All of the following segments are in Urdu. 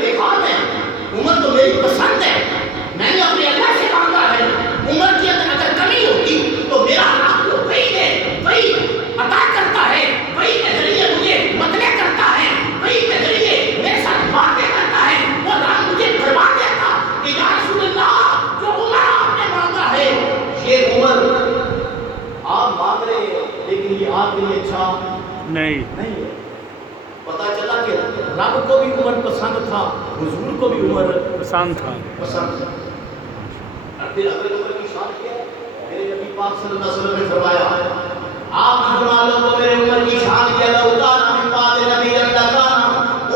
انتخاب ہے، عمر تو میری پسند ہے، میں نے اپنے اللہ سے مانگا ہے، عمر کی اگر کمی ہوتی تو میرا اللہ تو وہی ہے، وہی عطا کرتا ہے، وہی کے ذریعے مجھے مطلع کرتا ہے، وہی کے ذریعے میرے ساتھ باتیں کرتا ہے، وہ رب مجھے فرما دیتا کہ یا رسول اللہ جو عمر آپ نے مانگا ہے یہ عمر آپ مانگ رہے ہیں لیکن یہ آپ کے لیے اچھا نہیں ہے۔ پتا چلا کہ رب کو بھی عمر پسند تھا، حضور کو بھی عمر پسند تھا۔ پھر اگر عمر کی شان کیا میرے نبی پاک صلی اللہ علیہ وسلم نے فرمایا، آپ فرما لو تو میرے عمر کی شان کیا لو کان من بعد نبی اللہ کان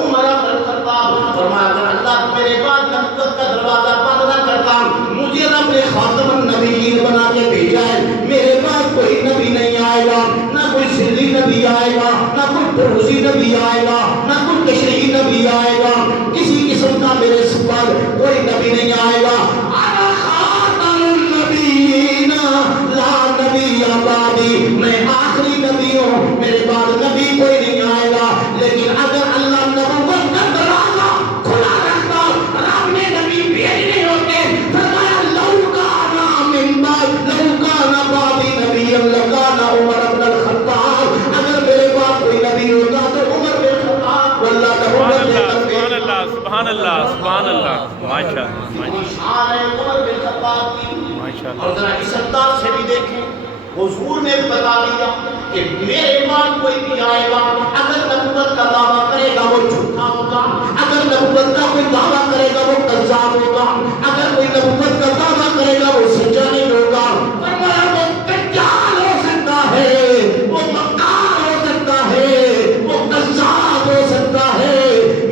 عمر بن الخطاب، فرمایا اگر اللہ میرے بعد نبوت کا دروازہ بند نہ کرتا مجھے رب نے خاتم النبیین بنا کے بھیجا ہے، میرے بعد کوئی نبی نہیں آئے گا، نہ کوئی سری نبی آئے گا، نہ کوئی پروسی نبی آئے گا، نہ کوئی تشریعی نبی آئے گا، کسی قسم کا میرے سپر کوئی نبی نہیں آئے گا۔ انا خاتم النبیین لا نبی بعدی، میں آخری نبی ہوں، میرے بعد نبی کوئی نہیں آئے گا۔ لیکن اگر اللہ نبوت کا دروازہ کھلا رکھتا رب نے نبی بھیجنے ہوتے، فرمایا لو کان من بعد لو کان بعدی نبی لکان عمر بن الخطاب، اگر میرے بعد کوئی نبی ہوتا تو عمر بن الخطاب واللہ نبوت دیتا۔ سبحان اللہ سبحان اللہ سبحان اللہ، ماشاء اللہ شان ہے عمر بن الخطاب کی۔ ماشاء اللہ۔ اور ذرا اس انداز سے بھی دیکھیں، حضور نے بتا دیا کہ میرے بعد کوئی بھی آئے گا اگر نبوت کا دعویٰ کرے گا وہ جھوٹا ہوگا، اگر نبوت کا کوئی دعویٰ کرے گا وہ کذاب ہوگا، اگر کوئی نبوت کا دعویٰ کرے گا وہ سچا نہیں ہوگا۔ فرمایا وہ دجال ہو سکتا ہے، وہ مکار ہو سکتا ہے، وہ کذاب ہو سکتا ہے،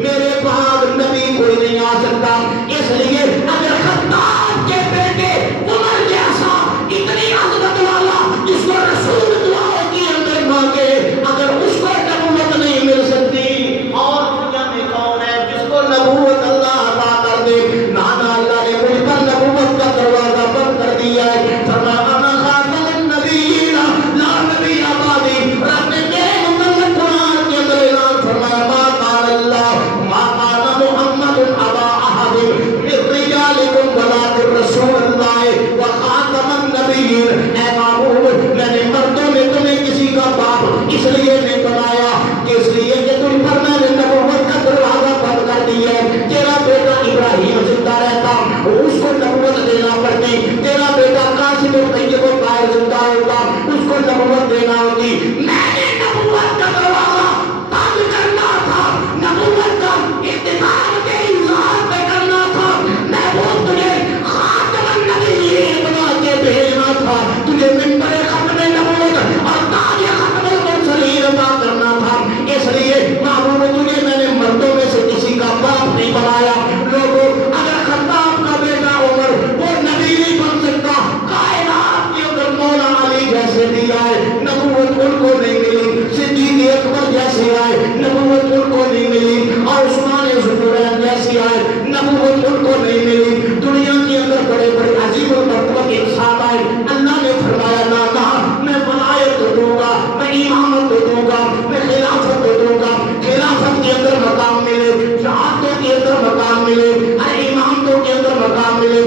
میرے بعد نبی کوئی نہیں آ سکتا۔ اس لیے اگر خطاب کے بیٹے عمر جیسا اتنی عظمت والا جس کو رسول دعاؤں کے اندر مانگے اگر اس کو نبوت نہیں مل سکتی، اور دنیا میں کون ہے جس کو نبوت اللہ عطا کر دے؟ نانا اللہ نے مجھ پر نبوت کا دروازہ بند کر دیا ہے، فرمایا انا خاتم النبیین لا نبی بعدی۔ رب نے میرے مقدس قرآن کے اندر اعلان فرمایا ما قال اللہ ما قال محمد ابا احد من رجالکم ولکن رسول اللہ وخاتم النبیین۔ اے معبود میں نے مردوں میں تمہیں کسی کا باپ اس لیے نہیں بنایا کہ اس لیے کہ تم پر میں نے نبوت کا دروازہ بند کر دیا ہے۔ تیرا بیٹا ابراہیم زندہ رہتا اس کو نبوت دینا پڑتی، تیرا بیٹا قاسم الطیب الطاہر زندہ ہوتا اس کو نبوت دینا ہوتی۔ میں نے نبوت کا دروازہ بند کرنا تھا، نبوت کا اقتدار کے اظہار پہ کرنا تھا، میں وہ تجھے خاتم النبیین بنا کے بھیجنا تھا، تجھے منبر ختم نبوت اور تاج ختم المرسلین عطا کرنا تھا۔ اس لیے معبود تجھے میں نے مردوں میں سے کسی کا باپ نہیں بنایا۔ لوگوں اگر خطاب کا بیٹا عمر وہ نبی نہیں بن سکتا، کائنات کے اندر مولا علی جیسے بھی آئے نبوت ان کو نہیں ملی، صدیق اکبر جیسے آئے نبوت ان کو نہیں ملی، اور عثمان ذوالنورین جیسے آئے نبوت ان کو نہیں ملی۔ دنیا کے اندر بڑے بڑے عظیم المرتبہ کے انسان آئے، اللہ نے فرمایا نہ کہا میں ولایت تو دوں گا، میں امامت تو دوں گا، میں خلافت تو دوں گا، خلافت کے اندر مقام ملے، شہادتوں کے اندر مقام ملے، ہر امامتوں کے اندر مقام ملے،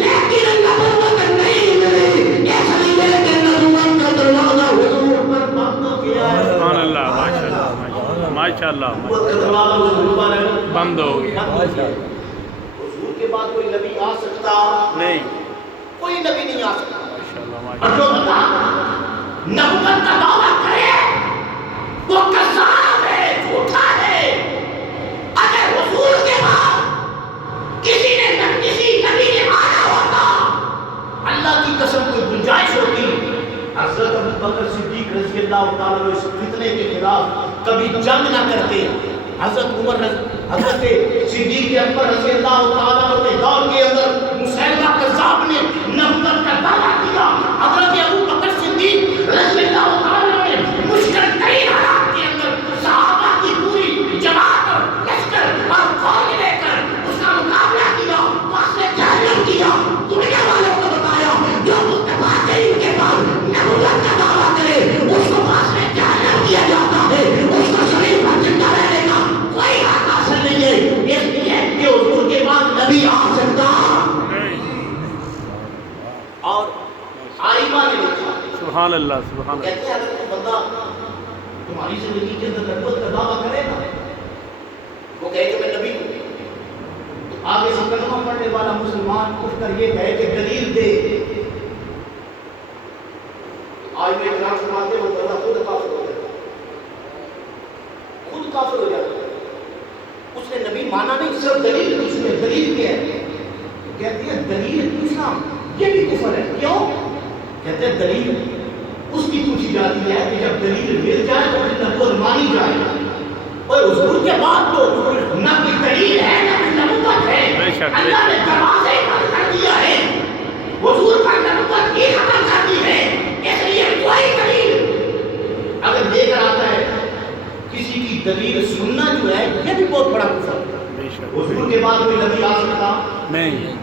لیکن نبوت نہیں ملی، اس لیے کہ نبوت کا دروازہ حضور پر بند کیا ہے۔ سبحان اللہ ماشاء اللہ ماشاء اللہ نبوت کا دروازہ حضور پر بند ہو گیا۔ حضور کے بعد کوئی نبی آ سکتا نہیں، کوئی نبی نہیں آ سکتا۔ ماشاء اللہ اور ماشاء جو بتا نبوت کا دعویٰ کرے وہ کذاب ہے، جھوٹا ہے۔ اگر حضور کے بعد کسی نبی نے آنا ہوتا، اللہ کی قسم کوئی گنجائش ہوتی، حضرت ابوبکر صدیق رضی اللہ تعالیٰ عنہ اس فتنے کے خلاف کبھی جنگ نہ کرتے، حضرت صدیق اکبر رضی اللہ تعالیٰ عنہ کے دور کے اندر مسیلمہ کذاب نے نبوت کا دعویٰ کیا، حضرت ابوبکر صدیق رضی اللہ تعالیٰ عنہ نے مشکل ترین حالات کے اندر صحابہ کی پوری جماعت اور لشکر اور فوج لے کر اس کا مقابلہ کیا، فاصلے جہنم کیا، دنیا والوں کو بتایا جو مصطفیٰ کریم کے بعد نبوت کا دعویٰ کرے اس کو فاصلے جہنم کیا جاتا ہے، اس کو شریف اور زندہ رہنے کا کوئی حق حاصل نہیں ہے۔ اس لیے سبحان اللہ سبحان اللہ. کہتے ہیں اگر کوئی بندہ تمہاری زندگی کے اندر نبوت کا دعویٰ کرے نا، وہ کہے کہ میں نبی ہوں، تو آگے سے کلمہ پڑھنے والا مسلمان اٹھ کر یہ کہے کہ دلیل دے. آج میں اقرار فرماتے وہ بندہ خود کافر ہو جاتا ہے، خود کافر ہو جاتا ہے. اس نے نبی مانا نہیں، صرف دلیل پوچھ لے. دلیل کیا ہے؟ کہتے ہیں دلیل پوچھنا یہ بھی کفر ہے. کیوں؟ کہتے ہیں دلیل اس کی پوچھی جاتی ہے کہ جب دلیل مل جائے تو پھر نبوت مانی جائے. اور حضور کے بعد تو نہ کوئی دلیل ہے نہ کوئی نبوت ہے. اللہ نے دروازے بند کر دیا ہے، حضور پر نبوت کی ختم کر دی ہے. اس لیے کوئی دلیل اگر دے کر آتا ہے کسی کی دلیل سننا جو ہے یہ بھی بہت بڑا کفر ہے. حضور کے بعد کوئی نبی آ سکتا نہیں.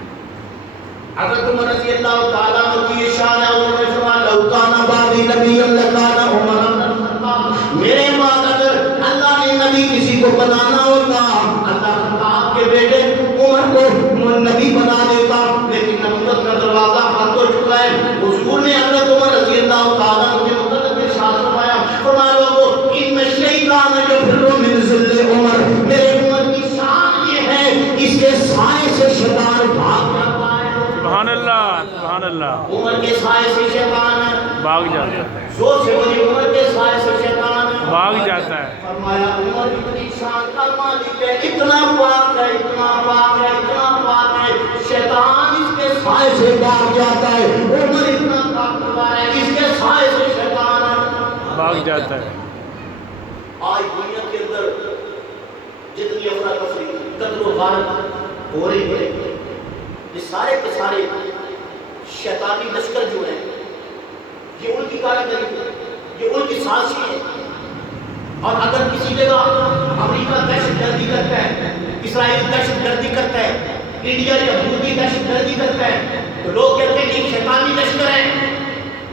حضرت عمر رضی اللہ تعالیٰ عنہ کی شان ہے، انہوں نے فرمایا لو کان بعدی نبی لکان عمر بن الخطاب. میرے بعد اگر اللہ نے نبی کسی کو بنانا ہوتا اللہ خطاب کے بیٹے عمر کو نبی بنا دیتا، لیکن نبوت کا دروازہ بند ہو چکا ہے. حضور نے حضرت عمر رضی اللہ تعالیٰ عنہ کے متعلق ارشاد فرمایا، فرمایا لوگوں ان الشیطان یفر من ظل عمر. میرے عمر کی شان یہ ہے اس کے سائے سے شیطان بھاگ جاتا ہے. سبحان اللہ سبحان اللہ. عمر کے سائے سے شیطان بھاگ جاتا ہے. زور سے بولی عمر کے سائے سے شیطان بھاگ جاتا ہے. فرمایا عمر اتنی شان کا مالک ہے، اتنا پاک ہے، اتنا پاک ہے، اتنا پاک ہے، شیطان اس کے سائے سے بھاگ جاتا ہے. عمر اتنا طاقتور ہے، اس کے سائے سے شیطان بھاگ جاتا ہے. آج دنیا کے اندر جتنی افراتفری قتل و غارت ہو رہی ہے، یہ سارے کے سارے شیطانی لشکر جو ہیں یہ ان کی کارکردگی ہے، یہ ان کی سازشیں ہیں. اور اگر کسی جگہ امریکہ دہشت گردی کرتا ہے، اسرائیل دہشت گردی کرتا ہے، انڈیا یہودی دہشت گردی کرتا ہے، تو لوگ کہتے ہیں کہ یہ شیطانی لشکر ہیں،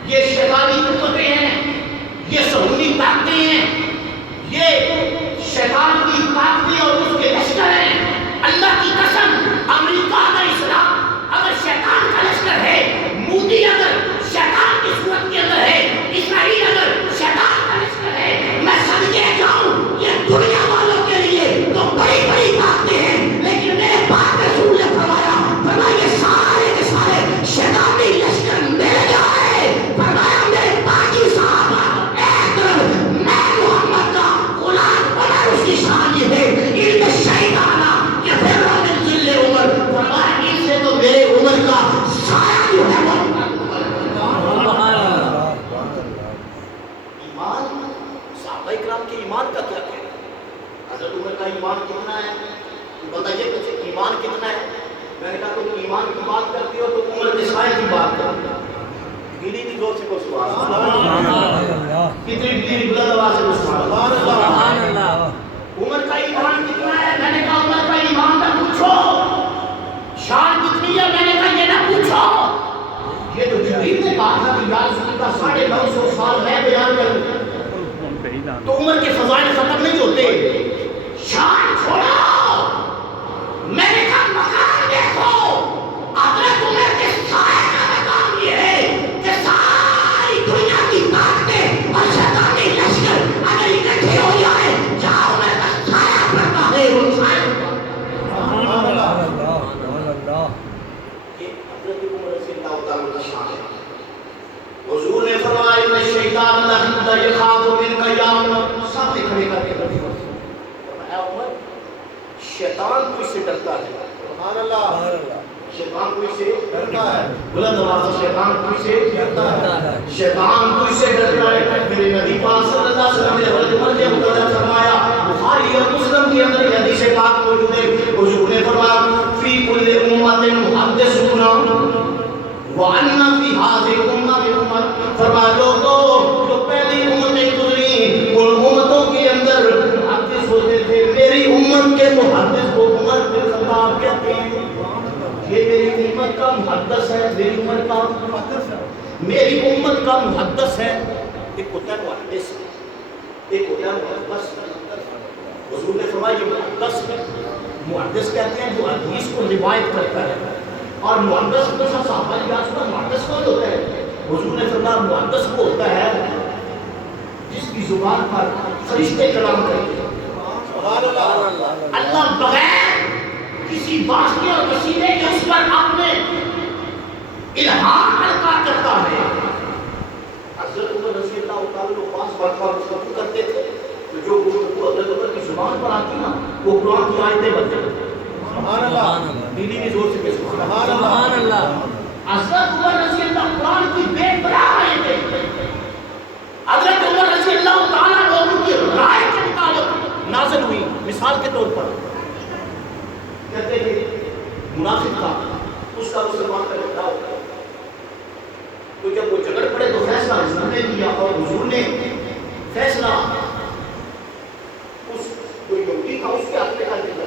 یہ شیطانی قوتیں ہیں، یہ صہیونی طاقتیں ہیں، یہ شیطان کی طاقتیں اور اس کے لشکر ہیں. اللہ کی قسم امریکہ اگر اسلام اگر شیطان کا لشکر ہے، مودی اگر شیطان کی صورت کے اندر ہے، اسرائیل اگر شیطان کا لشکر ہے، میں صدقے جاؤں یہ دنیا والوں کے لیے تو بڑی بڑی طاقتیں ہیں، لیکن میرے پاک رسول نے فرمایا یہ سارے کے سارے شیطانی لشکر میرے آئے. فرمایا میرے پاکی صاحب ایک طرف میں محمد کا غلام عمر اس کی شان یہ ہے ان شیطانہ کہ پھر من ظل عمر. فرمایا ان سے تو میرے عمر کا سایہ جو ہے وہ ایمان. صحابہ اکرام کے ایمان کا کیا کہنا ہے؟ حضرت عمر کا ایمان کتنا ہے؟ بندہ یہ پوچھے ایمان کتنا ہے؟ میں نے کہا تم ایمان کی بات کرتی ہو تو عمر کے سائے کی بات کرتی ہو. گیلی بھی زور سے کو سبحان اللہ. کتنی گیلی بلند آواز سے کو سبحان اللہ. عمر کا ایمان کتنا ہے؟ میں نے کہا عمر کا ایمان نہ پوچھو. شان کتنی ہے؟ میں نے کہا یہ نہ پوچھو. یہ تو جبریل نے کہا تھا کہ یا رسول اللہ 950 سال میں بیان کروں تو عمر کے فضائل ختم نہیں ہوتے. شان چھوڑو، میں نے کہا مقام دیکھو. حضرت عمر کے سائے کا مقام یہ ہے کہ ساری دنیا کی طاقتیں اور شیطانی لشکر اگر اکٹھے ہو جائے جہاں عمر کا سایہ پڑتا ہے وہ سایہ یہ حضرت عمر رضی اللہ تعالیٰ کا شان ہے. حضور نے فرمایا ان الشیطان لا یخاف منک یا عمر. سامنے کھڑے کر کے نبی فرمایا عمر شیطان تو اس سے ڈرتا ہے. سبحان اللہ. شیطان تو اس سے ڈرتا ہے. بلند آواز سے شیطان تو اس سے ڈرتا ہے. شیطان تو اس سے ڈرتا ہے. میرے نبی پاک صلی اللہ علیہ وسلم نے حضرت عمر کے متعلق فرمایا، بخاری اور مسلم کے اندر یہ حدیث پاک موجود ہے. حضور نے فرمایا فی کل امت محدثون وَأَنَّ فِي هَذِهِ الْأُمَّةِ عُمَرَ. فرمایا لوگوں جو پہلی امتیں گزری ان امتوں کے اندر محدث ہوتے تھے، میری امت کے محدث کو عمر بن خطاب کہتے ہیں. یہ میری امت کا محدث ہے، میری امت کا محدث ہے، میری امت کا محدث ہے. ایک ہوتا ہے محدث، ایک ہوتا ہے محدث. حضور نے فرمایا یہ محدث ہے. محدث کہتے ہیں جو حدیث کو روایت کرتا ہے. اور محدث کو صحابہ کی بات سنا، محدث کون ہوتا ہے؟ حضور نے فرمایا محدث وہ ہوتا ہے جس کی زبان پر فرشتے کلام کرتے ہیں. اللہ بغیر کسی واسطے اور وسیلے کے اس پر اپنے الہام القا کرتا ہے. حضرت عمر رضی اللہ تعالیٰ عنہ پاس مرتبہ گفتگو کرتے تھے تو جو گفتگو حضرت عمر کی زبان پر آتی نا وہ قرآن کی آیتیں بن جاتی. سبحان اللہ. دلی میں زور سے کہ سبحان اللہ. حضرت عمر رضی اللہ قرآن کی بے پناہ آیتیں. حضرت عمر رضی اللہ تعالیٰ عنہ کی رائے کے مطابق نازل ہوئی. مثال کے طور پر کہتے ہیں منافق تھا اس کا مسلمان کا جھگڑا ہوتا ہے تو جب وہ جھگڑ پڑے تو فیصلہ حضور نے کیا اور حضور نے فیصلہ اس جو یہودی تھا اس کے حق میں کر دیا.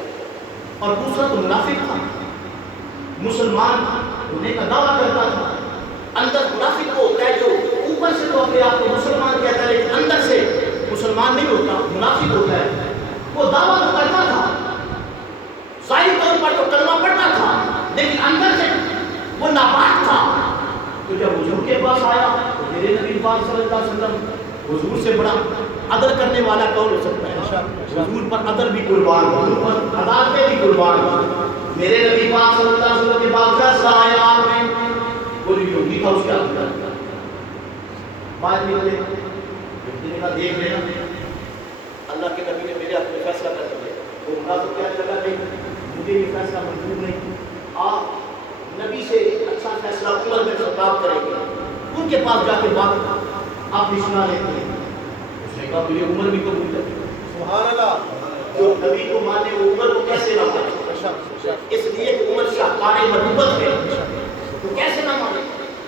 اور دوسرا تو منافق تھا مسلمان ہونے کا دعویٰ کرتا تھا. اندر منافق وہ ہوتا ہے جو اوپر سے تو اپنے آپ کو مسلمان کہتا ہے لیکن اندر سے مسلمان نہیں ہوتا, منافق ہوتا ہے. وہ دعویٰ تو کرتا تھا ظاہری طور پر تو کلمہ پڑھتا تھا لیکن اندر سے وہ ناپاک تھا. تو جب حضور کے پاس آیا تو میرے نبی پاک صلی اللہ علیہ وسلم حضور سے بڑا عدل کرنے والا کون ہو سکتا ہے؟ حضور پر عدل بھی قربان, حضور پر عدالتیں بھی قربان. میرے نبی پاک صلی اللہ علیہ وسلم کے پاس فیصلہ آیا آپ نے وہ جو یہودی تھا اس کے حق میں بعد میں نے کہا دیکھ لینا اللہ کے نبی نے میرے حق میں فیصلہ کر دیا. وہ منافق کیا چلا نہیں مجھے یہ فیصلہ منظور نہیں. آپ نبی سے اچھا فیصلہ عمر میں خطاب کریں گے ان کے پاس جا کے بات آپ نے سنا لیتے ہیں. اس نے کہا مجھے عمر بھی قبول کر. سبحان اللہ. جو نبی کو مانے وہ عمر کو کیسے نہ مانے؟ اس لیے کہ عمر شاہکار محبت ہے تو کیسے نہ مانے.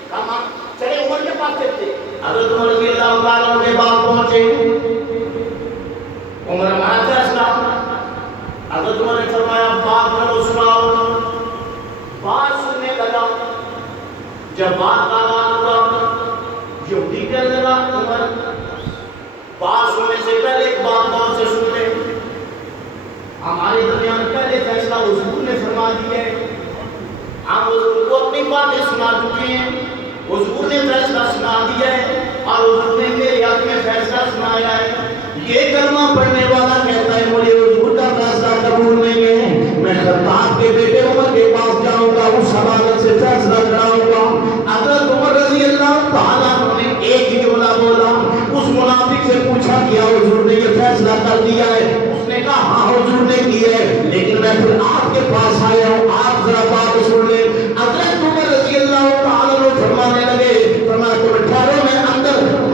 کہا چلے عمر کے پاس چلتے. حضرت عمر رضی اللہ تعالیٰ عنہ کے پاس پہنچے. عمر ہمارا فیصلہ. حضرت عمر نے فرمایا بات کرو سناؤ. بات سننے لگا. جب بات کا آغاز ہوا یہودی کہنے لگا عمر بات سننے سے پہلے ایک بات غور سے سن لے. ہمارے درمیان پہلے فیصلہ حضور نے فرما دیا ہے. ہم حضور کو اپنی باتیں سنا چکے ہیں. حضور نے فیصلہ سنا دیا ہے اور حضور نے میرے حق میں فیصلہ سنایا ہے. یہ کلمہ پڑھنے والا کہتا ہے مجھے حضور کا فیصلہ قبول نہیں ہے. میں خطاب کے بیٹے عمر کے پاس جاؤں گا اس حوالت سے فیصلہ کراؤں گا. حضرت عمر رضی اللہ تعالیٰ نے ایک ہی جملہ بولا. اس منافق سے پوچھا کیا حضور نے یہ فیصلہ کر دیا ہے؟ اس نے کہا ہاں حضور نے کیا ہے لیکن میں پھر آپ کے پاس آیا ہوں آپ ذرا بات سن لیں. حضرت عمر رضی اللہ تعالیٰ نے فرمانے لگے فرمایا تم ٹھہرو میں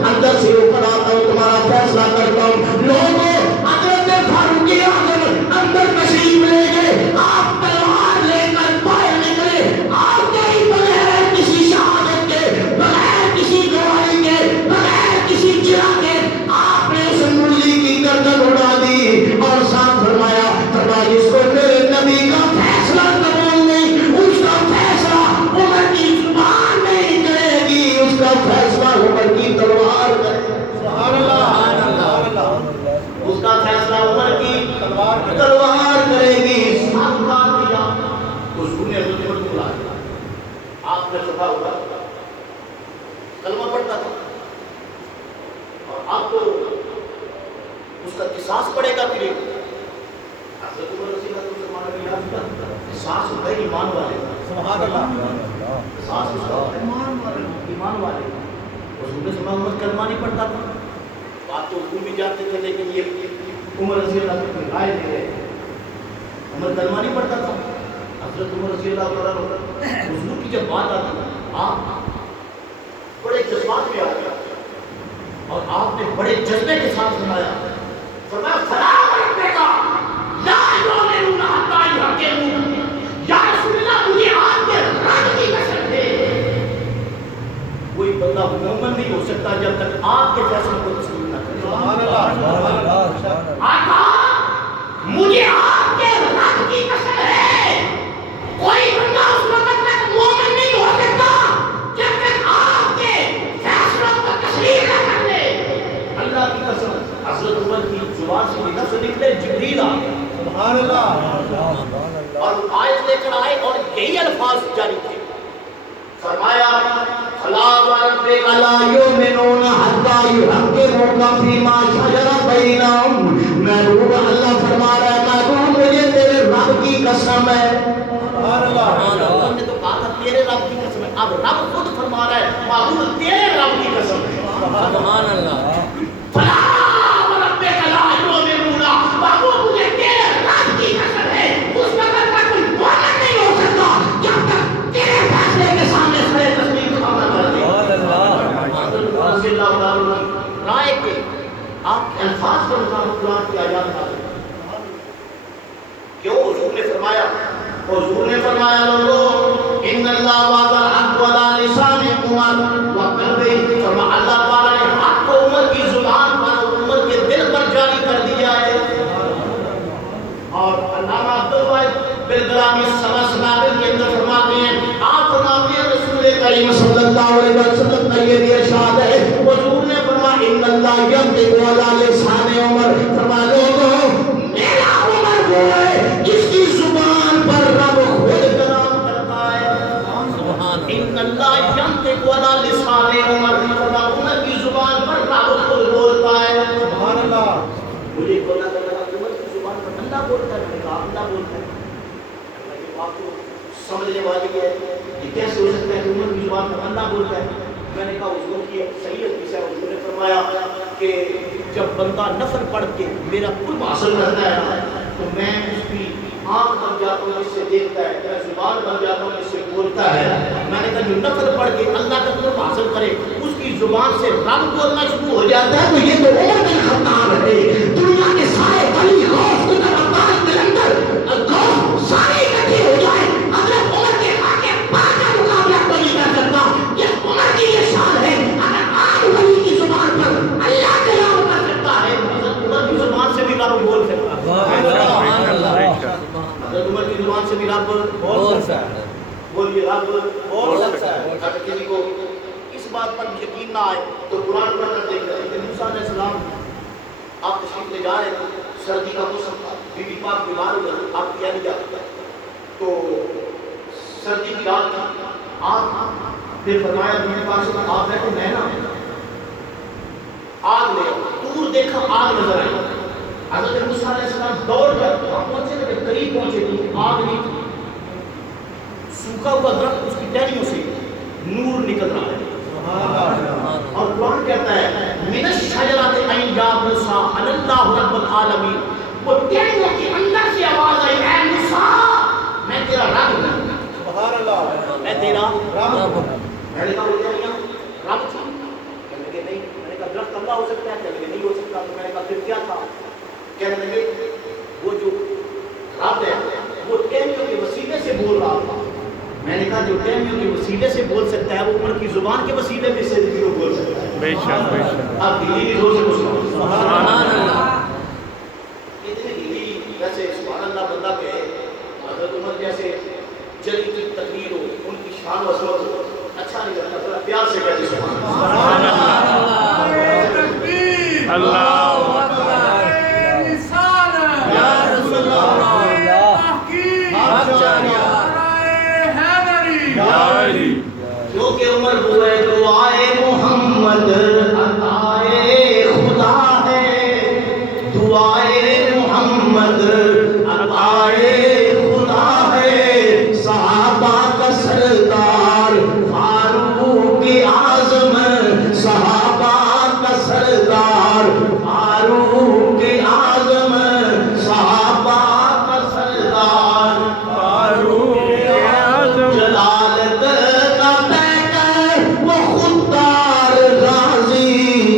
اندر سے اوپر آتا ہوں تمہارا فیصلہ کرتا ہوں. لوگوں حضرت فاروق اعظم اندر تشریف لے گئے. آپ تلوار لے کر باہر نکلے. آپ کے بغیر کسی شہادت کے بغیر کسی گواہی کے بغیر کسی چرا کے آپ نے اس مرلی کی گردن اڑا دی اور ساتھ فرمایا جس کو میرے نبی کا فیصلہ قبول نہیں اس کا فیصلہ عمر کی زبان نہیں کرے گی اس کا فیصلہ عمر کی تلوار کرے. سبحان اللہ. اس کا فیصلہ عمر کی تلوار کرے گی. ساتھ کہا دیا حضور نے حضرت عمر کو بلایا. آپ نے صفا ہوا کلمہ پڑھتا تھا اور آپ کو اس کا قصاص پڑے گا پھر. حضرت عمر رضی اللہ تعالیٰ عنہ قصاص ہوتا ہے ایمان والے. سبحان اللہ. قصاص ہوتا ہے ایمان والے. حضور نے فرمایا عمر کلمہ نہیں پڑھتا تھا. بات تو حضور بھی جانتے تھے لیکن یہ عمر رضی اللہ تعالیٰ عنہ رائے دے رہے. عمر کلمہ نہیں پڑھتا تھا. حضرت عمر رضی اللہ تعالیٰ عنہ حضور کی جب بات آتی آپ بڑے جذبات میں آ گیا اور آپ نے بڑے جذبے کے ساتھ سنایا. فرمایا فلاں بیٹا لا یؤمنون حتی یحکمون. یا رسول اللہ مجھے آپ کے رب کی قسم ہے کوئی بندہ مومن نہیں ہو سکتا جب تک آپ کے فیصلے کو تسلیم نہ کرے. سبحان اللہ. آقا مجھے آپ کے رب کی قسم ہے کوئی بندہ اس وقت تک مومن نہیں ہو سکتا جب تک آپ کے فیصلوں کو تسلیم نہ کر لے. اللہ کی قسم حضرت عمر کی زبان سے نفس نکلے جبریل آ گیا. سبحان اللہ. اور آیت لے کر آئے اور یہی الفاظ جاری تھے. فرمایا فلا ورب فیما شجر بینہم، محبوب اللہ فرما رہا ہے محبوب مجھے تیرے رب کی قسم ہے. ہم نے تو کہا تھا تیرے رب کی قسم ہے، اب رب خود فرما رہا ہے محبوب تیرے رب کی قسم ہے. سبحان اللہ. فلا وربک لا یؤمنون، محبوب مجھے تیرے رب کی قسم ہے اس وقت تک کوئی مومن نہیں ہو سکتا جب تک تیرے فیصلے کے سامنے سر تسلیم کھڑا نہ کر دے. رضی اللہ عنہ رائے کے آپ کے الفاظ کے مطابق قرآن کی آیات نازل کیوں؟ حضور نے فرمایا لوگوں ان اللہ وعد الحق ولا لسان عمر وقلبه، فرمایا اللہ تعالیٰ نے حق کو عمر کی زبان پر اور عمر کے دل پر جاری کر دیا ہے. اور علامہ عبدالواحد بالگرامی سلاسل کے اندر فرماتے ہیں آپ فرماتے ہیں رسول کریم صلی اللہ علیہ وسلم کا یہ بھی ارشاد ہے حضور نے فرمایا ان اللہ ینطق علی لسان عمر، فرمایا لوگوں میرا عمر وہ ہے جس کی زبان پر رب خود کلام کرتا ہے. ان اللہ ینطق علی لسان عمر، فرمایا عمر کی زبان پر رب خود بولتا ہے. سبحان اللہ. مجھے بولا عمر کی زبان پر اللہ بولتا ہے، میں نے کہا اللہ بولتا ہے. آپ کو سمجھنے والی ہے یہ کیسے ہو سکتا ہے کہ عمر کی زبان پر اللہ بولتا ہے. میں نے کہا حضور کی ایک صحیح حدیث ہے، حضور نے فرمایا کہ جب بندہ نفل پڑھ کے میرا قرب حاصل کرتا ہے تو میں اس کی آنکھ بن جاتا ہوں اس سے دیکھتا ہے، میں زبان بن جاتا ہوں اس سے بولتا ہے. میں نے کہا جو نفل پڑھ کے اللہ کا قرب حاصل کرے اس کی زبان سے رب بولنا شروع ہو جاتا ہے تو یہ تو عمر بن خطاب ہے. دنیا کے سارے ولی غوث قطب عباس قلندر غوث سارے اکٹھے ہو جائیں حضرت عمر کے آگے پاس کا مقابلہ کوئی نہیں کر سکتا. یہ عمر کی یہ شان ہے اگر عام ولی کی زبان پر اللہ کلام کر سکتا ہے حضرت عمر کی زبان سے بھی رب بول سکتا ہے. حضرت عمر کی زبان سے بھی رب بول سکتا ہے. بولیے رب بول سکتا ہے. اگر کسی کو اس بات پر یقین نہ آئے تو قرآن پڑھ کر دیکھ رہے ہیں. موسیٰ علیہ السلام آپ تشریف لے جا رہے تھے، سردی کا موسم تھا، بی بی پاک بیمار ہو گئی، آپ کیا نہیں جاتا تو سردی کی رات تھی. آپ پھر فرمایا بی بی پاک سے آپ بیٹھو میں نا آگ لے آؤ. دور دیکھا آگ نظر آئی. حضرت موسیٰ علیہ السلام دوڑ کر وہاں پہنچے تھے، قریب پہنچے تھے، آگ نہیں تھی. سوکھا ہوا درخت اس کی ٹہنیوں سے نور نکل رہا ہے. اور قرآن کہتا ہے من الشجرۃ ان یا موسیٰ انا اللہ رب العالمین، وہ ٹہنیوں کے اندر سے آواز آئی اے موسیٰ میں تیرا رب ہوں. سبحان اللہ. میں تیرا رب ہوں. میں نے کہا وہ ٹہنیاں رب تھی؟ کہنے لگے نہیں. میں نے کہا درخت اللہ ہو سکتا ہے؟ کہنے لگے نہیں ہو سکتا. تو میں نے کہا پھر کیا تھا؟ کہنے لگے وہ جو رب ہے وہ ٹہنیوں کے وسیلے سے بول رہا تھا. میں نے کہا جو ٹہنیوں کے وسیلے سے بول سکتا ہے وہ عمر کی زبان کے وسیلے میں سے بھی وہ بول سکتا ہے. بے شک بے شک. اب دلی زور سے کچھ سبحان اللہ. اتنی دلی ویسے سبحان اللہ بندہ کہے حضرت عمر جیسے جلی کی تقریر ہو ان کی شان و عظمت ہو اچھا نہیں لگتا. ذرا پیار سے کہتے سبحان اللہ. اللہ اکبر. یا رسول اللہ کیونکہ عمر ہوئے دعائے محمد عطائے خدا ہے. دعائے محمد عطائے خدا ہے. صحابہ کا سردار فاروق اعظم، صحابہ کا سردار فاروق اعظم، صحابہ کا سردار فاروق اعظم. جلالت کا پیکر وہ خوددار غازی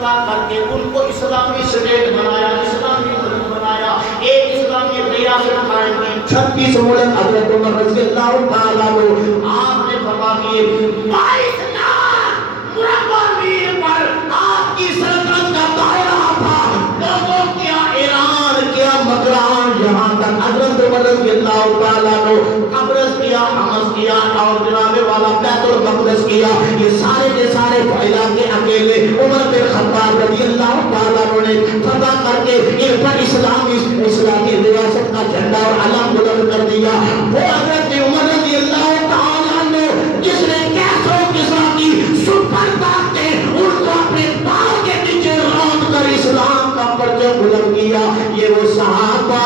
فتح کر کے ان کو اسلامی اسٹیٹ بنایا، اسلامی ملک بنایا، ایک اسلامی ریاست قائم کی۔ 36 ملک حضرت عمر رضی اللہ تعالیٰ عنہ آپ نے فتح کیے۔ 22 لاکھ مربع میل پر آپ کی سلطنت کا دائرہ تھا۔ لوگوں کیا ایران، کیا مکران، یہاں تک حضرت عمر رضی اللہ تعالیٰ عنہ قبرص کیا، حمص کیا اور جناب والا بیت المقدس کیا۔ یہ سارے کے سارے علاقے اکیلے عمر بن خطاب رضی اللہ تعالیٰ عنہ نے فتح کر کے ان پر اسلامی ریاست کا جھنڈا اور علم بلند کر دیا۔ وہ حضرت عمر رضی اللہ تعالیٰ عنہ جس نے کیسر و کسریٰ کی سپر طاقتیں ان کو اپنے پاؤں کے نیچے روند کر اسلام کا پرچم بلند کیا، یہ وہ صحابہ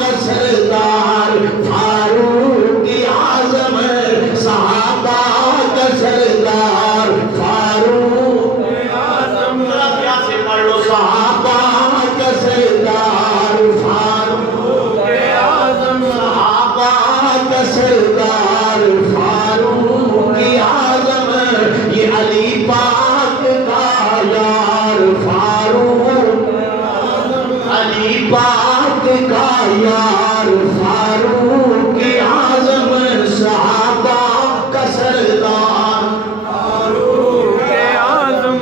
کا سردار فاروق اعظم، صحابہ کا سردار فاروق اعظم، کیا سے پڑھ لو، صحابہ کا سردار فاروق اعظم، صحابہ کا سردار فاروق اعظم، یہ علی پاک کا یار فاروق اعظم، علی پاک کا یار فاروق اعظم، صحابہ کا سردار فاروق اعظم۔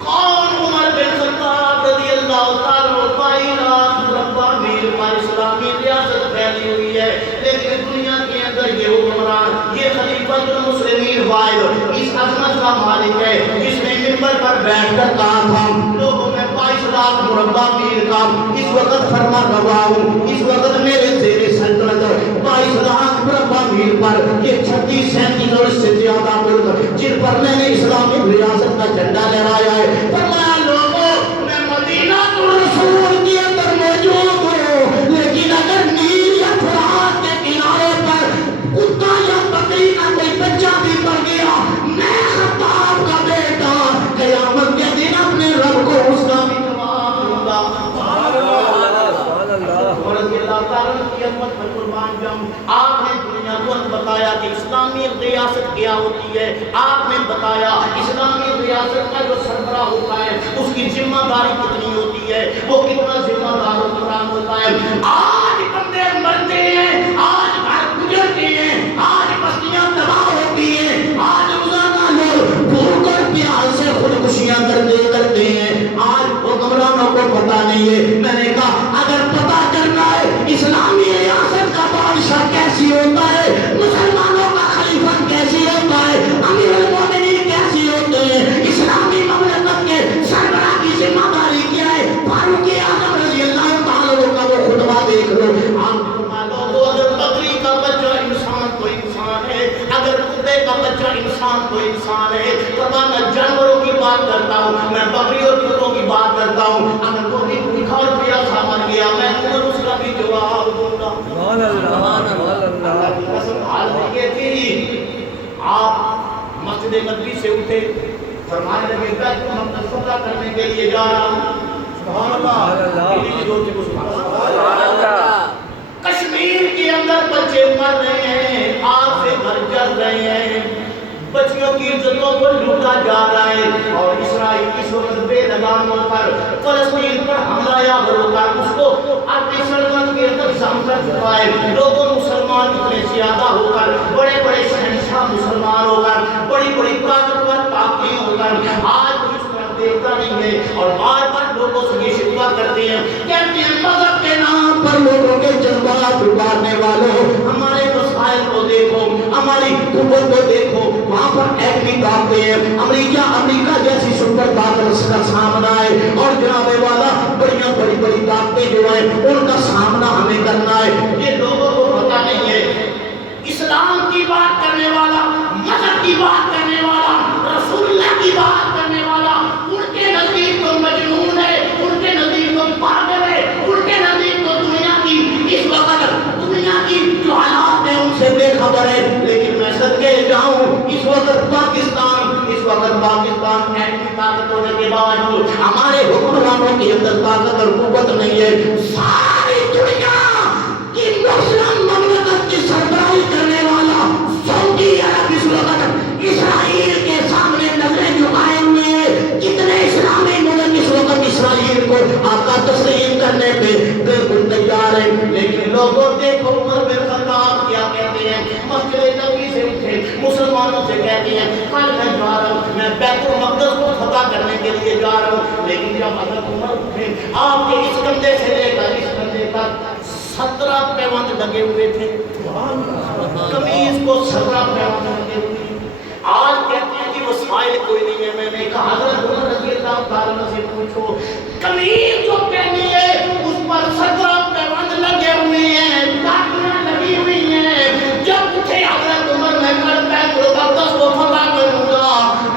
کون؟ عمر بن خطاب رضی اللہ تعالیٰ عنہ۔ 22 لاکھ مربع میل پر اسلامی ریاست پھیلی ہوئی ہے، لیکن دنیا کے اندر یہ حکمران، یہ خلیفۃ المسلمین واحد اس عظمت کا مالک ہے جس نے منبر پر بیٹھ کر کہا تھا لوگوں میں 22 لاکھ مربع میل کا اس وقت فرما روا ہوں، اس وقت میرے زیر سلطنت 22 لاکھ مربع میل پر یہ 36 37 اور اس سے زیادہ ملک جن پر میں نے اسلامی ریاست کا جھنڈا لہرایا ہے۔ فرمایا لوگوں میں مدینہ الرسول کے اندر موجود ہوں، لیکن اگر نیل یا فرات کے کنارے پر کتا یا بکری کا کوئی بچہ بھی مر گیا، میں خطاب کا بیٹا قیامت کے دن اپنے رب کو اس کا بھی جواب دوں گا۔ آپ نے دنیا کو بتایا کہ اسلامی ریاست کیا ہوتی ہے، آپ نے بتایا اسلامی ریاست کا جو سربراہ ہوتا ہے اس کی ذمہ داری کتنی ہوتی ہے، وہ کتنا ذمہ دار حکمران ہوتا ہے۔ آج بندے مرتے ہیں، آج گھر گزرتے ہیں، آج بستیاں تباہ ہوتی ہیں، آج روزانہ لوگ بھوک اور پیاس سے خودکشیاں کرتے ہیں، آج حکمرانوں کو پتہ نہیں ہے۔ میں نے کہا اگر پتہ کرنا ہے اسلامی ریاست کا بادشاہ کیسی ہوتا ہے، مسلمانوں کا خلیفہ کیسی ہوتا ہے، امیر المومنین کیسی ہوتے ہیں، اسلامی مملکت کے سربراہ کی ذمہ داری کیا ہے، فاروق اعظم رضی اللہ تعالیٰ عنہ کا وہ خطبہ دیکھ لو۔ آپ لوگوں اگر بکری کا بچہ انسان تو انسان ہے، اگر کتے کا بچہ انسان تو انسان ہے، فرمایا میں جانوروں کی بات کرتا ہوں، میں بکری اور کتوں کی بات کرتا ہوں، اگر کوئی بھوکا اور پیاسا مر گیا میں اس کا بھی جواب دوں گا۔ سبحان اللہ۔ حالت یہ تھی آپ مسجد نبوی سے اٹھے، فرمانے لگے بیت المقدس فتح کرنے کے لیے جا رہا ہوں۔ سبحان اللہ۔ سبحان اللہ۔ کشمیر کے اندر بچے مر رہے ہیں، آگ سے گھر جل رہے ہیں، بچیوں کی عزتوں کو لوٹا جا رہا ہے، اور اسرائیل اس وقت بے لگام ہو کر فلسطین پر حملہ آور ہو کر اس کو اپنی سلطنت کے اندر ضم کر چکا ہے۔ لوگوں مسلمان اتنے زیادہ ہو کر، بڑے بڑے شہنشاہ مسلمان ہو کر، بڑی بڑی طاقتور طاقتیں ہو کر آج اس طرف دیکھتا نہیں ہے، اور بار بار لوگوں سے یہ شکوہ کرتے ہیں، کہتے ہیں مذہب کے نام پر لوگوں کے جذبات اتارنے والوں، ہمارے مسائل کو دیکھو، ہماری قوت کو دیکھو، وہاں پر ایٹمی طاقتیں ہیں، امریکہ جیسی سپر طاقت کا سامنا ہے، اور جناب والا بڑی بڑی طاقتیں جو ہیں ان کا سامنا ہمیں کرنا ہے۔ یہ لوگوں کو پتہ نہیں ہے، اسلام کی بات کرنے والا، مذہب کی بات کرنے والا، رسول اللہ کی بات کرنے والا، ان کے نزدیک تو مجنون ہے، ان کے نزدیک تو پاگل ہے، ان کے نزدیک تو دنیا کی اس وقت دنیا کی جو حالات ہیں ان سے بے خبر ہے۔ لیکن میں صدقے جاؤں اس وقت پاکستان ایٹمی طاقت ہونے کے باوجود ہمارے حکمرانوں کی اندر طاقت اور قوت نہیں ہے۔ ساری دنیا کی مسلم مملکت کی سربراہی کرنے والا سعودی عرب اس وقت اسرائیل کے سامنے نظریں جھکائے ہوئے ہیں، کتنے اسلامی میں بیت المقدس کو فتح کرنے کے لیے جا رہا ہوں. لیکن جب حضرت عمر اٹھے, آپ کے اس کندھے سے لے کر اس کندھے تک 17 پیوند لگے ہوئے تھے. قمیض کو 17 پیوند لگے ہوئے تھے. آج کہتے ہیں کہ وسائل کوئی نہیں ہے. میں نے کہا حضرت عمر رضی اللہ تعالیٰ سے پوچھو, قمیض جو پہنی ہے اس پر 17 پیوند لگے ہوئے ہیں, لاٹیاں لگی ہوئی ہیں. جب اٹھے حضرت عمر, میں کل بیت المقدس کو فتح کروں گا.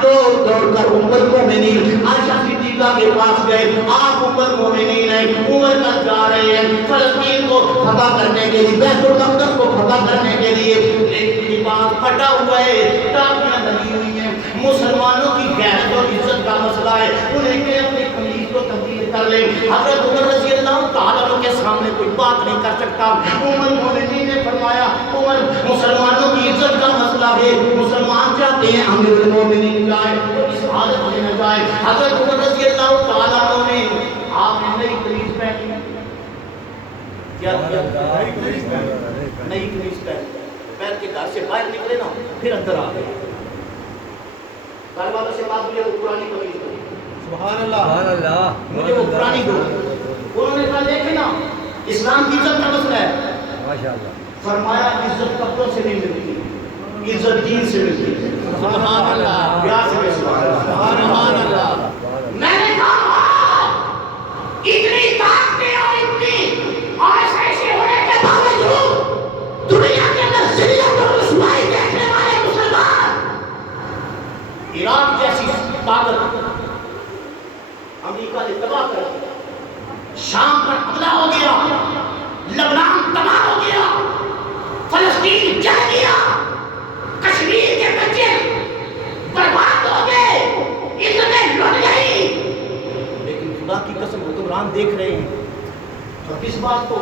لوگ دوڑ کر ام المومنین عائشہ صدیقہ کے پاس گئے. آپ ام المومنین ہیں, عمر تک جا رہے ہیں فلسطین کو فتح کرنے کے لیے, بیت المقدس کو فتح کرنے کے لیے. لیکن لباس پھٹا ہوا ہے, ٹاپیاں لگی ہوئی ہیں. مسلمانوں کی غیرت اور عزت کا مسئلہ ہے, انہیں کہ اپنی قمیض کو تبدیل کر لیں. حضرت عمر رضی اللہ تعالیٰ عنہ کے سامنے کوئی بات نہیں کر سکتا. ام المومنین نے فرمایا, عمر مسلمانوں کی عزت کا مسئلہ ہے, مسلمان چاہتے ہیں امیر المومنین جائے تو اس حالت میں نہ جائے. حضرت عمر رضی اللہ تعالیٰ عنہ نے, آپ نے نئی قمیض پہنی, کیا کیا, نئی قمیض پہن کے گھر سے باہر نکلے نا, پھر اندر آ گئے. گھر والوں سے بات ہوئی, وہ پرانی قمیض دو, سبحان اللہ, مجھے وہ پرانی دو. انہوں نے کہا دیکھیں نا, اسلام کی عزت کا مسئلہ ہے. ماشاءاللہ. فرمایا عزت کپڑوں سے نہیں ملتی, عزت دین سے ملتی ہے. سبحان اللہ, پیار سے سبحان اللہ. میں نے کہا اتنی طاقتیں اور اتنی ایسے ہونے کے باوجود دنیا کے اندر ذلت اور رسوائی دیکھنے والے مسلمان, عراق جیسی طاقت امریکہ نے تباہ کر دیا, شام پر حملہ ہو گیا, لبنان تباہ ہو گیا, فلسطین جل گیا, کشمیر کے بچے برباد ہو گئے, عزتیں لٹ گئی. لیکن خدا کی قسم حکمران دیکھ رہے ہیں. اور کس بات کو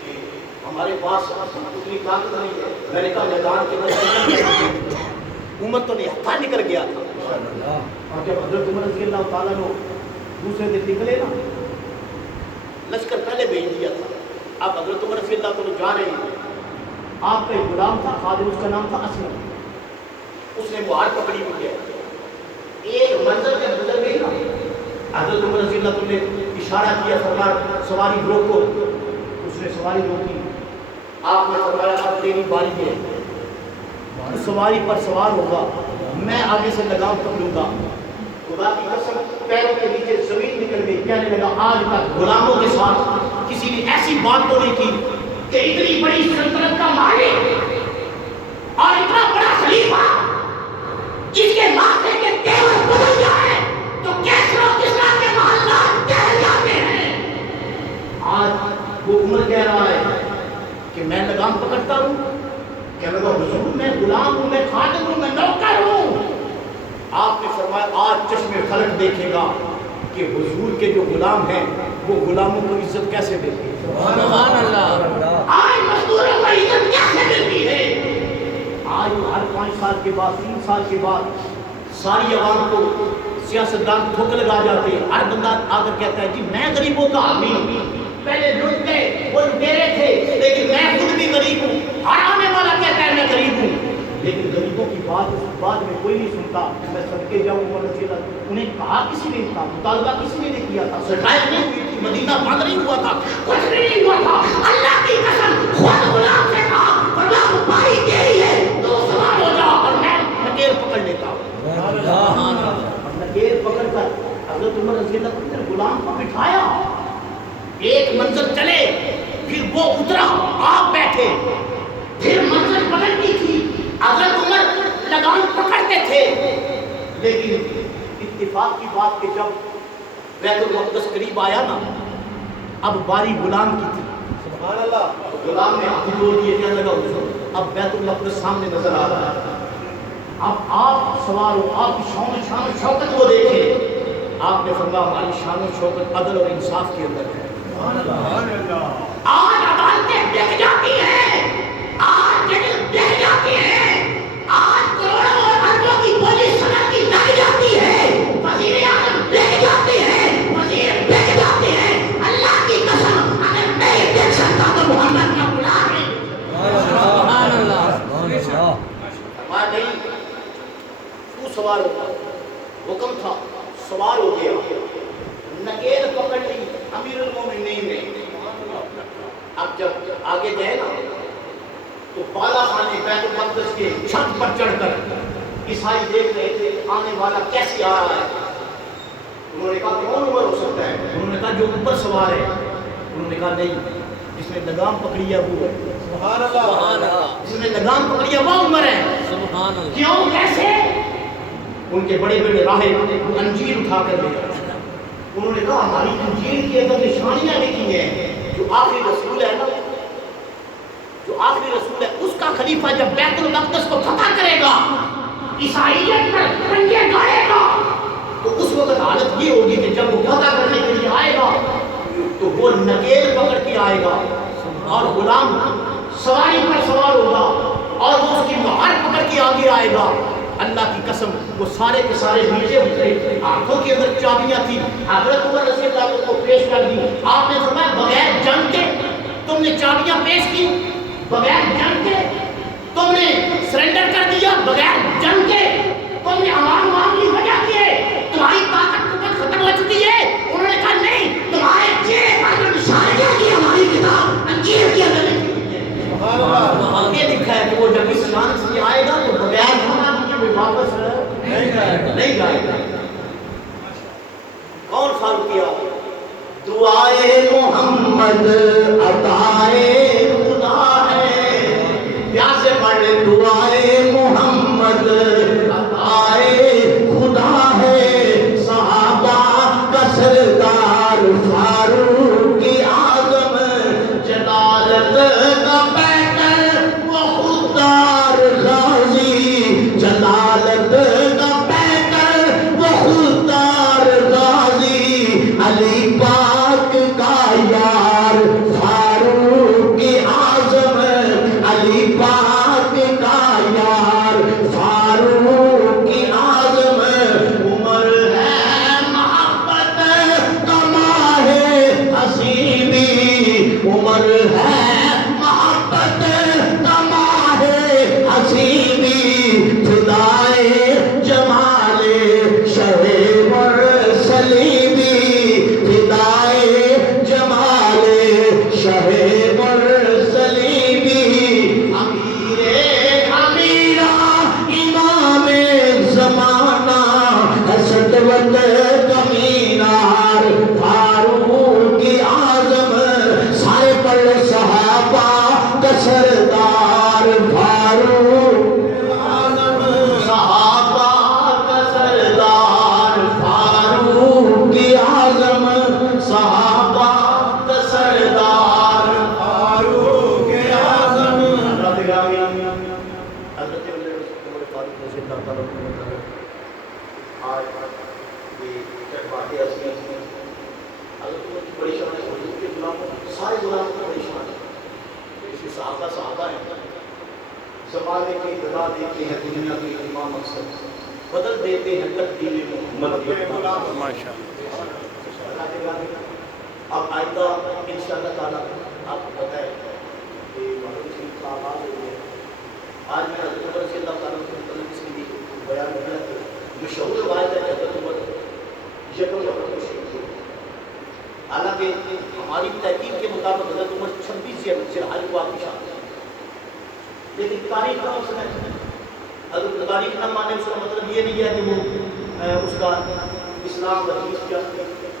کہ ہمارے پاس اتنی طاقت نہیں ہے. میں نے کہا میدان کے اندر عمر تو نہیں نکل گیا تھا. اور جب حضرت عمر رضی اللہ تعالیٰ نے دوسرے دن نکلے نا, لشکر پہلے بھیج دیا تھا. اب حضرت عمر رضی اللہ تعالیٰ جا رہے ہیں. آپ کا ایک غلام تھا خادم, اس کا نام تھا اسلم. اس نے مہار پکڑی ہوئی ہے. ایک منظر جب گزر گئی نا, حضرت عمر رضی اللہ تعالیٰ نے اشارہ کیا, سرکار سواری روکو. اس نے سواری روکی. آپ نے فرمایا اب تیری باری ہے, سواری پر سوار ہوگا, میں آگے سے لگام پکڑوں گا. خدا کی قسم پیروں کے نیچے زمین نکل گئی. کہنے لگا آج تک غلاموں کے ساتھ کسی نے ایسی بات تو نہیں کی کہ اتنی بڑی سلطنت کا مالک اور اتنا بڑا خلیفہ جس کے ماتھے کے تیور بدل جائے تو کیسروں کسرا کے محلات کہہ جاتے ہیں. آج وہ عمر کہہ رہا ہے کہ میں لگام پکڑتا ہوں. کہنے لگا حضور میں غلام ہوں, میں خادم ہوں, میں نوکر ہوں. آپ نے فرمایا آج چشم فلک دیکھے گا کہ حضور کے جو غلام ہیں وہ غلاموں کو عزت کیسے دیتے ہیں. سبحان اللہ. آج مزدوروں کو عزت کیسے ملتی ہے. آج ہر 5 سال کے بعد 3 سال کے بعد ساری عوام کو سیاستدان ٹھوک لگا جاتے ہیں. ہر بندہ آ کر کہتا ہے جی میں غریبوں کا حامی ہوں. پہلے لٹتے وہ لٹیرے تھے, لیکن میں خود بھی غریب ہوں. ہر آنے والا کہتا ہے میں غریب ہوں, لیکن غریبوں کی بات میں کوئی نہیں سنتا. میں صدقے جاؤں عمر رضی اللہ, انہیں کہا کسی نے تھا, مطالبہ کسی نے کیا تھا, سرکار نہیں ہوئی تھی, مدینہ بند نہیں ہوا تھا, کچھ بھی نہیں ہوا تھا. اللہ کی قسم خود غلام سے کہا غلام بھائی تیری ہے تو سوار ہو جا اور میں نکیر پکڑ لیتا ہوں. اور نکیر پکڑ کر حضرت عمر رضی اللہ نے غلام کو بٹھایا. ایک منزل چلے, پھر وہ اترا, آپ بیٹھے, پھر منزل بدلنی تھی. حضرت عمر لگام پکڑتے تھے, لیکن اتفاق کی بات کہ جب بیت المقدس قریب آیا نا, اب باری غلام کی تھی. سبحان اللہ. غلام نے ہاتھ جوڑ دیے, کہنے لگا حضور اب بیت المقدس سامنے نظر آ رہا ہے, اب آپ سوار ہو, آپ کی شان و شوکت کو دیکھیں. آپ نے فرمایا ہماری شان و شوکت عدل اور انصاف کے اندر ہے. آج عدالتیں بک جاتی ہیں, آج ججز بک جاتے ہیں, آج کروڑوں اور اربوں کی بولی صنعت کی لگ جاتی ہے, وزیر اعظم بک جاتے ہیں, وزیر بک جاتے ہیں. اللہ کی قسم اگر میں یہ دیکھ سکتا تو محمد کا غلام ہے. سبحان اللہ. نہیں تو سوار ہوگا، حکم تھا سوار ہو گیا، نکیل پکڑ لی امیر المومنین نے۔ اب جب آگے گئے نا تو بالا خانے بیت المقدس کے چھت پر چڑھ کر عیسائی دیکھ رہے تھے کہ آنے والا کیسے آ رہا ہے۔ انہوں نے کہا کون عمر ہو سکتا ہے؟ انہوں نے کہا جو اوپر سوار ہے۔ انہوں نے کہا نہیں، جس نے لگام پکڑی ہے وہ ہے۔ سبحان اللہ سبحان اللہ جس نے لگام پکڑی ہے وہ عمر ہے۔ سبحان اللہ۔ کیوں کیسے؟ ان کے بڑے بڑے راہب وہ انجیل اٹھا کر لے گئے۔ انہوں نے کہا ہماری انجیل کی اگر نشانیاں لکھی ہیں، جو آخری رسول ہے نا، جو آخری رسول ہے اس کا خلیفہ جب بیت المقدس کو فتح کرے گا، عیسائیت پر پنجے گاڑے گا، تو اس وقت حالت یہ ہوگی کہ جب وہ فتح کرنے کے لیے آئے گا تو وہ نکیل پکڑ کے آئے گا اور غلام سواری پر سوار ہوگا اور وہ اس کی مہار پکڑ کے آگے آئے گا۔ اللہ کی قسم وہ سارے کے سارے نیچے اترے، ہاتھوں کے اندر چابیاں تھیں۔ حضرت عمر رضی اللہ عنہ کو پیش کر دی۔ آپ نے فرمایا بغیر جنگ کے تم نے چابیاں پیش کی، بغیر جنگ کے تم نے سرنڈر کر دیا، بغیر جنگ کے تم نے امان مانگ لی، وجہ کیا ہے؟ تمہاری طاقت قوت ختم ہو چکی ہے۔ انہوں نے کہا نہیں، تمہارے چہرے پر جو نشانیاں کی ہماری کتاب انجیل کے اندر لکھی ہوئی ہے۔ یہ لکھا ہے کہ وہ جب اس جان سے آئے گا تو بغیر ہونا کوئی واپس نہیں جائے گا۔ کون فاروق کیا؟ دعائے محمد عطائے خدا ہے، پیاسے پڑھے دعائے محمد عطائے خدا ہے، صحابہ کا سردار فاروق اعظم، جلالت کا پیکر وہ خوددار غازی، جلالت کا پیکر وہ خوددار غازی، علی پاک کا یار فاروق اعظم، علی پاک کا یار فاروق اعظم، عمر ہے محبت کا ماہ حسینی، عمر ہے محبت کا ماہ حسینی، فدائے جمال شہ مرسلی، فدائے جمال شہ مرسلی، امیر امیرہ امام زمانہ، حسدوت کا مینار فاروق اعظم، سارے پڑھ صحابہ کا سردار فاروق اعظم، صحابہ کا سردار فاروق اعظم، صحابہ کا سردار فاروق اعظم۔ حضرت گرامی حضرت عمر فاروق رضی اللہ تعالیٰ عنہ آج یہ باتیں ایسی ہیں، حضرت عمر کی بڑی شان ہے، حضور کے غلاموں سارے غلاموں کی بڑی شان ہے، اس کے صحابہ ہیں، زمانے کی بتا دیتے ہیں دنیا کے امام اکثر، بدل دیتے ہیں تقدیر محمد کے غلام۔ ماشاء اب آئندہ انشاءاللہ تعالیٰ آپ کو پتہ ہے کہ محمد شریف کا آغاز ہو گیا۔ آج میں حضرت عمر رضی اللہ تعالیٰ کے متعلق اس کے لیے بیان ہو رہا ہے، مشہور روایت ہے کہ حضرت عمر یکم رجب کو شہید ہوئے۔ حالانکہ ہماری تحقیق کے مطابق حضرت عمر 26 ذی الحج کو آپ کی شان ہے، لیکن تاریخ کا مسئلہ ہے۔ حضرت تاریخ نہ ماننے اس کا مطلب یہ نہیں ہے کہ وہ اس کا اسلام حدیث کیا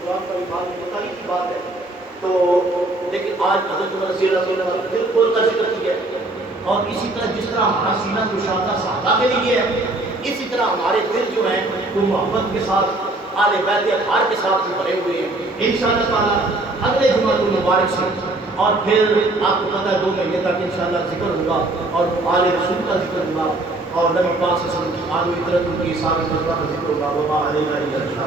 قرآن کا بھی بات ہے، تاریخ کی بات ہے۔ تو لیکن آج حضرت عمر رضی اللہ عنہ دل کھول کر ذکر کیا ہے، اور اسی طرح جس طرح ہمارا سینہ کشادہ صحابہ کے لیے ہے، اسی طرح ہمارے دل جو ہیں وہ محبت کے ساتھ آل بیت اطہار کے ساتھ بھی بھرے ہوئے ہیں۔ انشاءاللہ تعالیٰ اگلے جمعہ المبارک سے اور پھر آپ کو پتہ ہے 2 مہینے تک انشاءاللہ ذکر ہوگا اور آل رسول کا ذکر ہوگا اور نبی پاک صلی اللہ علیہ وسلم کی آل و اطرت کی ساری کا ذکر ہوگا۔ وما علینا الا البلاغ۔